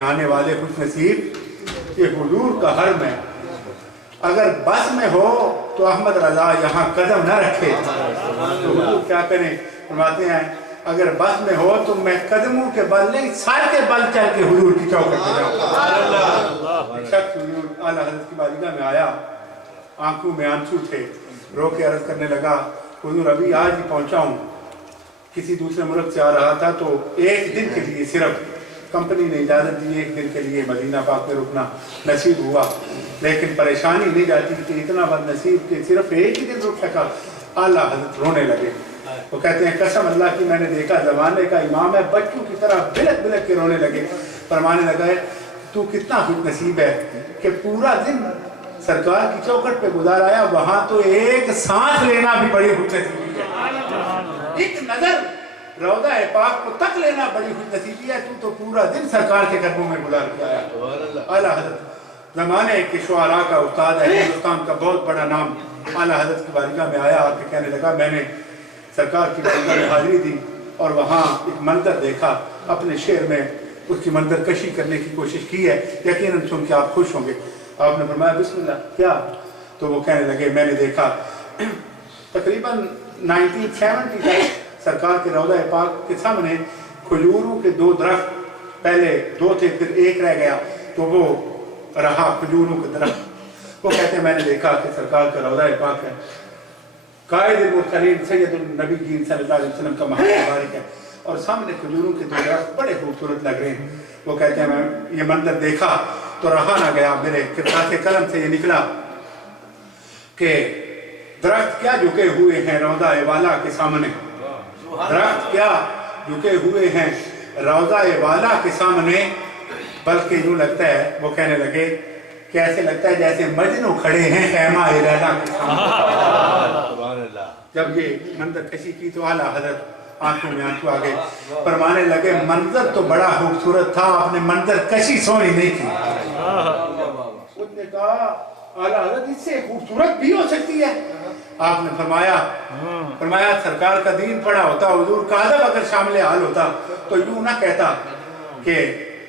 आने वाले खुश नसीब ये हुजूर का हर में अगर बस में हो तो अहमद रजा यहाँ कदम न रखे तो हुजूर क्या करें फरमाते हैं अगर बस में हो तो मैं कदमों के बल नहीं सर के बल चल के हुजूर की चौखट पे जाऊँ। शख्स हुजूर आला हज़रत की बारगाह में आया, आंखों में आंसू थे, रो के अर्ज करने लगा हुजूर अभी आज ही पहुंचा हूँ, किसी दूसरे मुल्क से आ रहा था तो एक दिन के लिए सिर्फ कंपनी ने इजाज़त दी एक दिन के लिए मदीना पाक में रुकना नसीब हुआ, लेकिन परेशानी नहीं जाती कि इतना बदनसीब कि सिर्फ एक ही दिन रुक सका। आला हज़रत रोने लगे, वो कहते हैं कसम अल्लाह की मैंने देखा ज़माने का इमाम है, बच्चों की तरह बिलक बिलक के रोने लगे। फरमाने लगा तू कितना खुश नसीब है कि पूरा दिन सरकार की चौखट पे गुजाराया, वहाँ तो एक सांस लेना भी बड़ी खुश नसीबी है, एक नजर रौदा पाक को तक लेना बड़ी खुश नसीबी है, तू तो पूरा दिन सरकार के कदमों में गुजार के आया। आला हज़रत ज़माने के शुआरा का उस्ताद है, हिंदुस्तान का बहुत बड़ा नाम, आला हज़रत की बारगाह में आया आके कहने लगा मैंने सरकार की बारगाह में हाजिरी दी और वहाँ एक मंजर देखा, अपने शेर में उसकी मंजर कशी करने की कोशिश की है, यकीनन सुन के आप खुश होंगे। आपने फरमाया बिस्मिल्लाह क्या? तो वो कहने लगे मैंने देखा तकरीबन 1970 तक सरकार के रौदा पाक के सामने खजूरों के दो दरख्त, पहले दो थे फिर एक रह गया तो वो रहा खजूरों के दरख्त। वो कहते हैं मैंने देखा कि सरकार का रौदा पाक है, कायदुल मुरसलीन सैयदुल नबीय्यीन सल्लल्लाहु अलैहि वसल्लम का महल मुबारक है और सामने खजूरों के दो दरख्त बड़े खूबसूरत लग रहे हैं। वो कहते हैं मैं ये मंजर देखा तो रहा ना गया, मेरे किरदार कलम से ये निकला कि दरख्त क्या झुके हुए हैं रौदा वाला के सामने, दरख्त क्या झुके हुए हैं रौदा वाला के सामने, बल्कि यूं लगता है वो कहने लगे कैसे लगता है जैसे मजनू खड़े हैं खैमा लैला के सामने। जब ये मंजर कशी की तो आला हज़रत आंखों में आंसू आ गए, फरमाने लगे मंजर तो बड़ा खूबसूरत था, आपने मंजर कशी सोनी नहीं की। उसने कहा आला हज़रत इससे खूबसूरत भी हो सकती है। आपने फरमाया सरकार का दीन पड़ा होता, हुजूर का अदब अगर शामिल हाल होता तो यूं ना कहता कि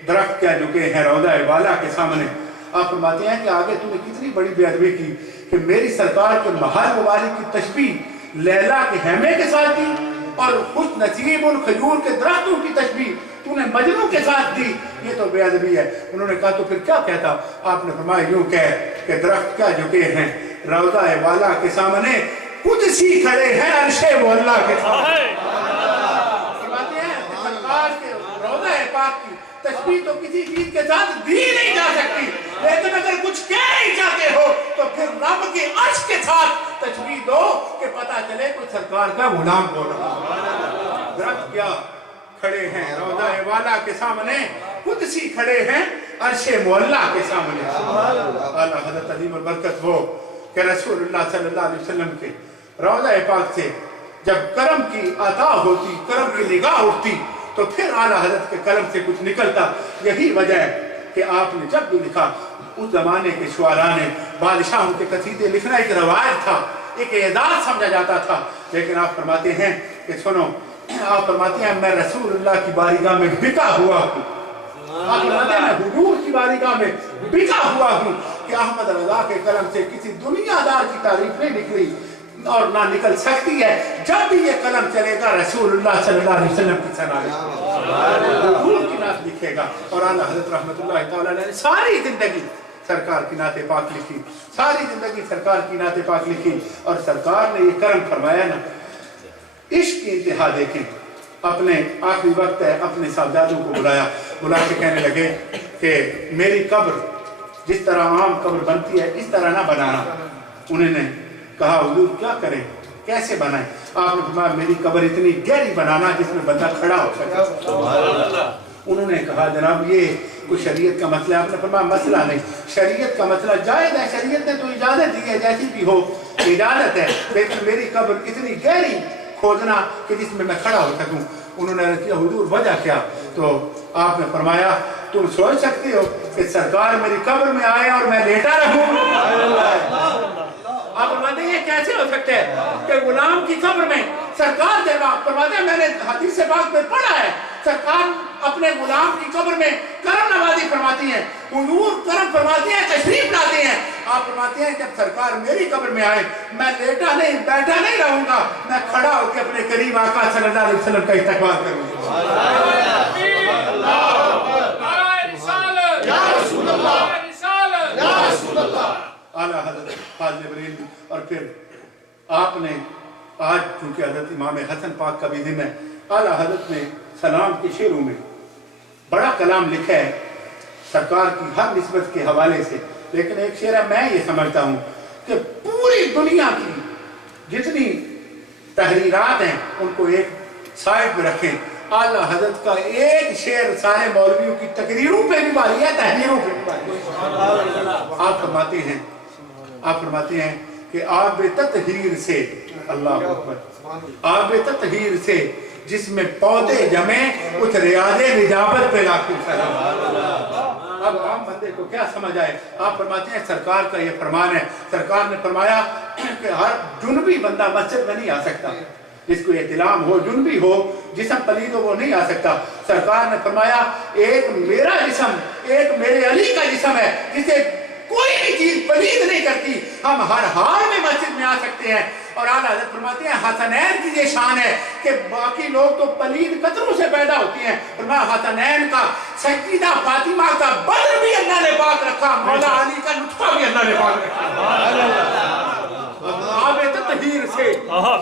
दरख्त क्या झुके हैं रौदा वाला के सामने। आप फरमाते हैं कि आगे तूने कितनी बड़ी बेअदबी की कि मेरी सरकार के महल मुबारक की तशबीह लैला के हैमे के साथ दी और खुश नसीब उन खजूर के दरख्तों की तशबीह तूने मजनू के साथ दी, ये तो बेअदबी है। उन्होंने कहा तो फिर क्या कहता? आपने फरमाया यूं कह कि दरख्त क्या झुके हैं रौदा वाला के सामने, कुदसी खड़े हैं अर्शे मोहल्ला के सामने। सरकार के रौदा पाक की तशबीह तो किसी चीज के साथ दी नहीं जा सकती, लेकिन अगर कुछ कह ही चाहते हो तो फिर रब के अर्श के साथ तशबीह दो कि पता चले कोई सरकार का गुलाम बोल रहा है। दरख्त क्या खड़े हैं रौदा वाला के सामने, कुदसी खड़े हैं अर्शे मोहल्ला के सामने। आला हज़रत अज़ीम और बरकत वो कि रसूलुल्लाह सल्लल्लाहु अलैहि वसल्लम के रौदा पाक से जब करम की अता होती, करम की निगाह उठती तो फिर आला हज़रत के कलम से कुछ निकलता। यही वजह है कि आपने जब भी लिखा, उस जमाने के शुआरा ने बादशाहों के कसीदे लिखना एक रवाज था, एक एजाज समझा जाता था, लेकिन आप फरमाते हैं कि सुनो, आप फरमाते हैं मैं रसूलुल्लाह की बारगाह में बिका हुआ हूँ, आप फरमाते हैं मैं हुजूर की बारगाह में बिका हुआ हूँ कि अहमद रज़ा के कलम से किसी दुनियादार की तारीफ नहीं निकली और ना निकल सकती है। जब भी ये कलम चलेगा रसूलुल्लाह सल्लल्लाहु अलैहि वसल्लम की सना हुजूर की नात लिखेगा। और आला हज़रत रहमतुल्लाह तआला ने सारी जिंदगी सरकार की नाते पाक लिखी, सारी जिंदगी सरकार की नाते पाक लिखी और सरकार ने ये करम फरमाया ना, इश्क की इंतहा देखें। अपने आखिरी वक्त है, अपने साहबजादों को बुला के कहने लगे कि मेरी कब्र जिस तरह आम कब्र बनती है इस तरह ना बनाना। उन्होंने कहा हुजूर क्या करें, कैसे बनाएं? आपने फरमाया मेरी कब्र इतनी गहरी बनाना जिसमें बंदा खड़ा हो सके। उन्होंने कहा जनाब ये कोई शरीयत का मसला है? आपने फरमाया मसला नहीं, शरीयत का मसला जायज़ है, शरीयत ने तो इजाज़त दी है, जैसी भी हो इजाज़त है, लेकिन मेरी कब्र इतनी गहरी खोदना कि जिसमें मैं खड़ा हो सकूं। उन्होंने किया हुजूर वजह क्या? तो आपने फरमाया तुम सोच सकते हो कि सरकार मेरी कब्र में आए और मैं लेटा रहूं? आप फरमाते हैं ये कैसे हो सकता है कि गुलाम की कब्र में सरकार जब फरमाते हैं मैंने हदीस पाक में पढ़ा है सरकार اپنے غلام کی قبر میں کرم نوازی فرماتی ہیں، حضور کرم فرماتے ہیں، تشریف لاتے ہیں. آپ فرماتے ہیں جب سرکار میری قبر میں آئے میں لیٹا نہیں بیٹھا نہیں رہوں گا، میں کھڑا ہو کے اپنے کریم آقا صلی اللہ علیہ وسلم کا استقبال کروں گا. اعلیٰ حضرت فاضل بریلوی. اور پھر آپ نے آج چونکہ حضرت امام حسن پاک کا بھی دن ہے، اعلیٰ حضرت نے سلام کے شعروں میں بڑا کلام لکھا ہے سرکار کی ہر نسبت کے حوالے سے. لیکن ایک شعر ہے، میں یہ سمجھتا ہوں کہ پوری دنیا کی جتنی تحریرات ہیں ان کو ایک سائڈ میں رکھیں، اعلیٰ حضرت کا ایک شعر سارے مولویوں کی تقریروں پہ بھی بھاری ہے، تحریروں پہ بھی بھاری ہے. آپ فرماتے ہیں کہ آب تطہیر سے، اللہ اکبر، آب تطہیر سے جس میں پودے جمیں اس ریاض نجابت پہ لاکھوں سلام. اب عام بندے کو کیا سمجھ آئے؟ آپ فرماتے ہیں سرکار کا یہ فرمان ہے، سرکار نے فرمایا کہ ہر جنبی بندہ مسجد میں نہیں آ سکتا، جس کو احتلام ہو، جنبی ہو، جسم پلید ہو، وہ نہیں آ سکتا. سرکار نے فرمایا ایک میرا جسم، ایک میرے علی کا جسم ہے جسے کوئی بھی چیز پلید نہیں کرتی، ہم ہر حال میں مسجد میں آ سکتے ہیں. اور اعلیٰ حضرت فرماتے ہیں حسنین کی یہ شان ہے کہ باقی لوگ تو پلید قطروں سے پیدا ہوتی ہیں، فرمایا حسنین کا، سیدہ فاطمہ کا بدر بھی اللہ نے پاک رکھا، مولا علی کا نطفہ بھی اللہ نے پاک رکھا. آب تطہیر سے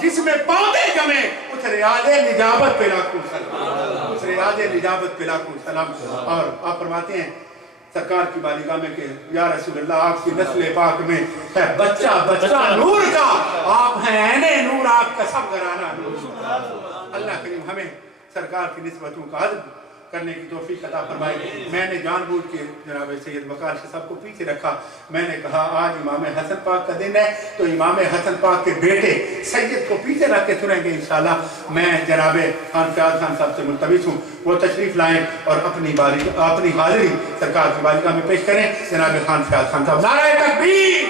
جس میں پودے جمیں اس ریاض نجابت پہ لاکھوں سلام، اس ریاض نجابت پہ لاکھوں سلام. اور آپ فرماتے ہیں سرکار کی بالیگاہ میں کہ یا رسول اللہ آپ کی نسل پاک میں ہے بچہ بچہ نور کا، آپ ہیں عین نور، آپ کا سب گھرانہ نور. اللہ کریم ہمیں سرکار کی نسبتوں کا عدل کرنے کی توفیق عطا فرمائے. میں نے جان بوجھ کے جناب سید وقار شاہ صاحب کو پیچھے رکھا. میں نے کہا آج امام حسن پاک کا دن ہے تو امام حسن پاک کے بیٹے سید کو پیچھے رکھ کے سنیں گے انشاءاللہ. میں جناب خان فیاض خان صاحب سے ملتمس ہوں وہ تشریف لائیں اور اپنی حاضری سرکار کی بالیگاہ میں پیش کریں. جناب خان فیاض خان صاحب. نعرہ تکبیر،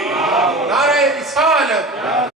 نعرہ رسالت.